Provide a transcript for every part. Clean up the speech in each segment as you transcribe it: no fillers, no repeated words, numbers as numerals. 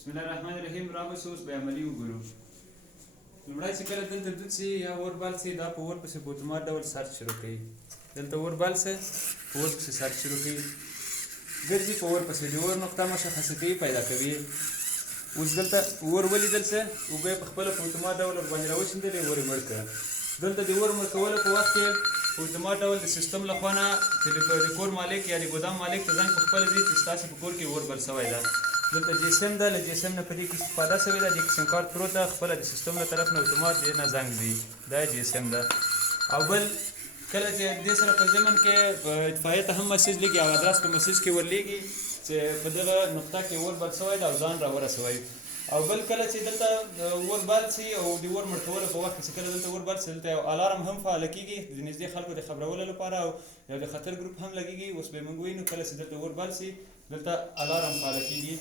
بسم الله الرحمن الرحیم. رابطه اوس به عملي وګورو. لومړی چې کله دلته دود سي یا اور بال سي دا په اور پسې په اتومات ډول سرچ شروع کوي. دلته اور بال سي په اور پسې سرچ شروع کوي، ګرځي په اور پسې د اور نقطه مشخصه کوي، پیدا کوي. اوس دلته اور ولیدل سه اوبه یې په خپله په اتومات ډول ورباندې راوشیندلې، اور یې مړ کړه. دلته د اور مړ کولو په وخت کې په اتومات ډول د سیستم له خوا نه چې د کور مالک یا د ګودام مالک ته زنګ په خپله ځي چې ستاسې په کور کې اور بل سوی ده. دلته جی سیم ده، له جی سیم نه په دې کې استفاده شوې ده، د سیم کارت پروت ده، خپله د سیستم له طرف نه اتومات دې نه زنګ ځي، دا جی سیم ده. او بل کله چې دې سره په ضمن کې اطفایې ته هم مسیج لګي او ادرس په مسیج کې ورلیږي چې په دغه نقطه کې اور بل سوی ده او ځان راورسوئ. او بل کله چې دلته اور بال سي او د اور مړ کولو په وخت کې چې کله دلته اور بال سي دلته یو الارم هم فعاله کېږي د نږدې خلکو د خبرولو لپاره، او یو د خطر ګروپ هم لګېږي. اوس به موږ وینو کله چې دلته اور بال سي دلته الارم فعاله کېږي،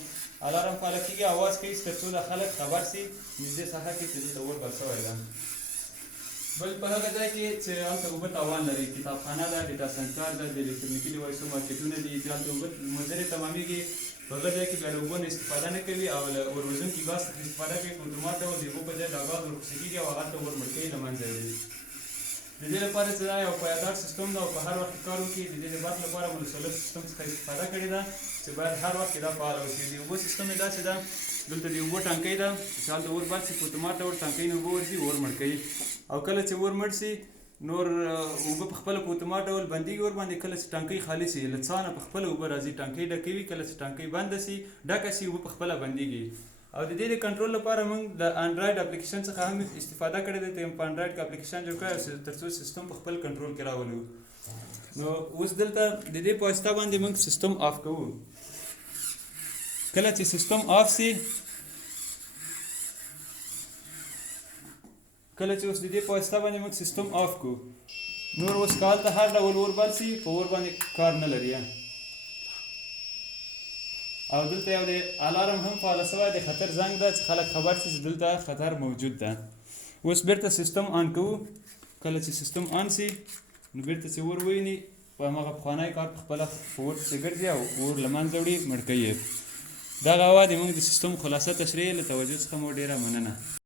الارم فعاله کېږي، اواز کوي تر څو خلک خبر سي نږدې ساحه کې چې دلته اور بل سوی ده. بل په هغه ځای کې چې هلته اوبه تاوان لري، کتابخانه ده، ډیټا سنټر ده، د الکترونیکي ډیوایسو مارکېټونه دي، چې هلته اوبه مضرې تمامېږي، په هغه ځای کې بیا له اوبو نه استفاده نه کوي او له اور وژونکي ګاز څخه استفاده کوي. په اتومات ډول د اوبو په ځای دا ګاز ورپسې کېږي او هغه ته اور مړ کوي، له منځه یې وړي. د دې لپاره چې دا یو پایدار سیستم ده او په هر وخت کې کار وکړي، د دې د بحث لپاره مو له سولر سیستم څخه استفاده کړې ده چې باید هر وخت کې دا فعاله وشي. د اوبو سیستم یې داسې ده، دلته د اوبو ټانکۍ ده چې هلته اور بل سي، په اتومات ډول ټانکۍ نه اوبه ورځي، اور مړ کوي. او کله چې اور مړ سي نور اوبه په خپله په اتومات ډول بندېږي ور باندې. کله چې ټانکۍ خالي سي له څا نه په خپله اوبه راځي، ټانکۍ ډکوي، کله چې ټانکۍ بنده سي ډکه سي اوبه په خپله بندېږي. او د دې د کنټرول لپاره موږ د انډراید اپلیکیشن څخه هم استفاده کړې ده، ته په انډراید کې اپلیکیشن جوړ کړی تر څو سیستم په خپل کنټرول کې راولو. نو اوس دلته د دې په واسطه باندې موږ سیستم آف کوو. کله چې سیستم آف سي، کله چې اوس د دې په واسطه باندې موږ سیستم آف کړو، نور اوس که هلته هر ډول اور بل سي په اور باندې کار نه لري. او دلته یو د الارم هم فعاله شوی د خطر زنګ ده چې خلک خبر شي چې دلته خطر موجود ده. اوس بیرته سیستم آن کوو. کله چې سیستم آن سي نو بیرته چې اور وویني په هماغه پخوانی کار په خپله په اور پسې ګرځي او اور له منځه وړي، مړ کوي. دغه وه د موږ د سیستم خلاصه تشریح. له توجه څخه مو ډېره مننه.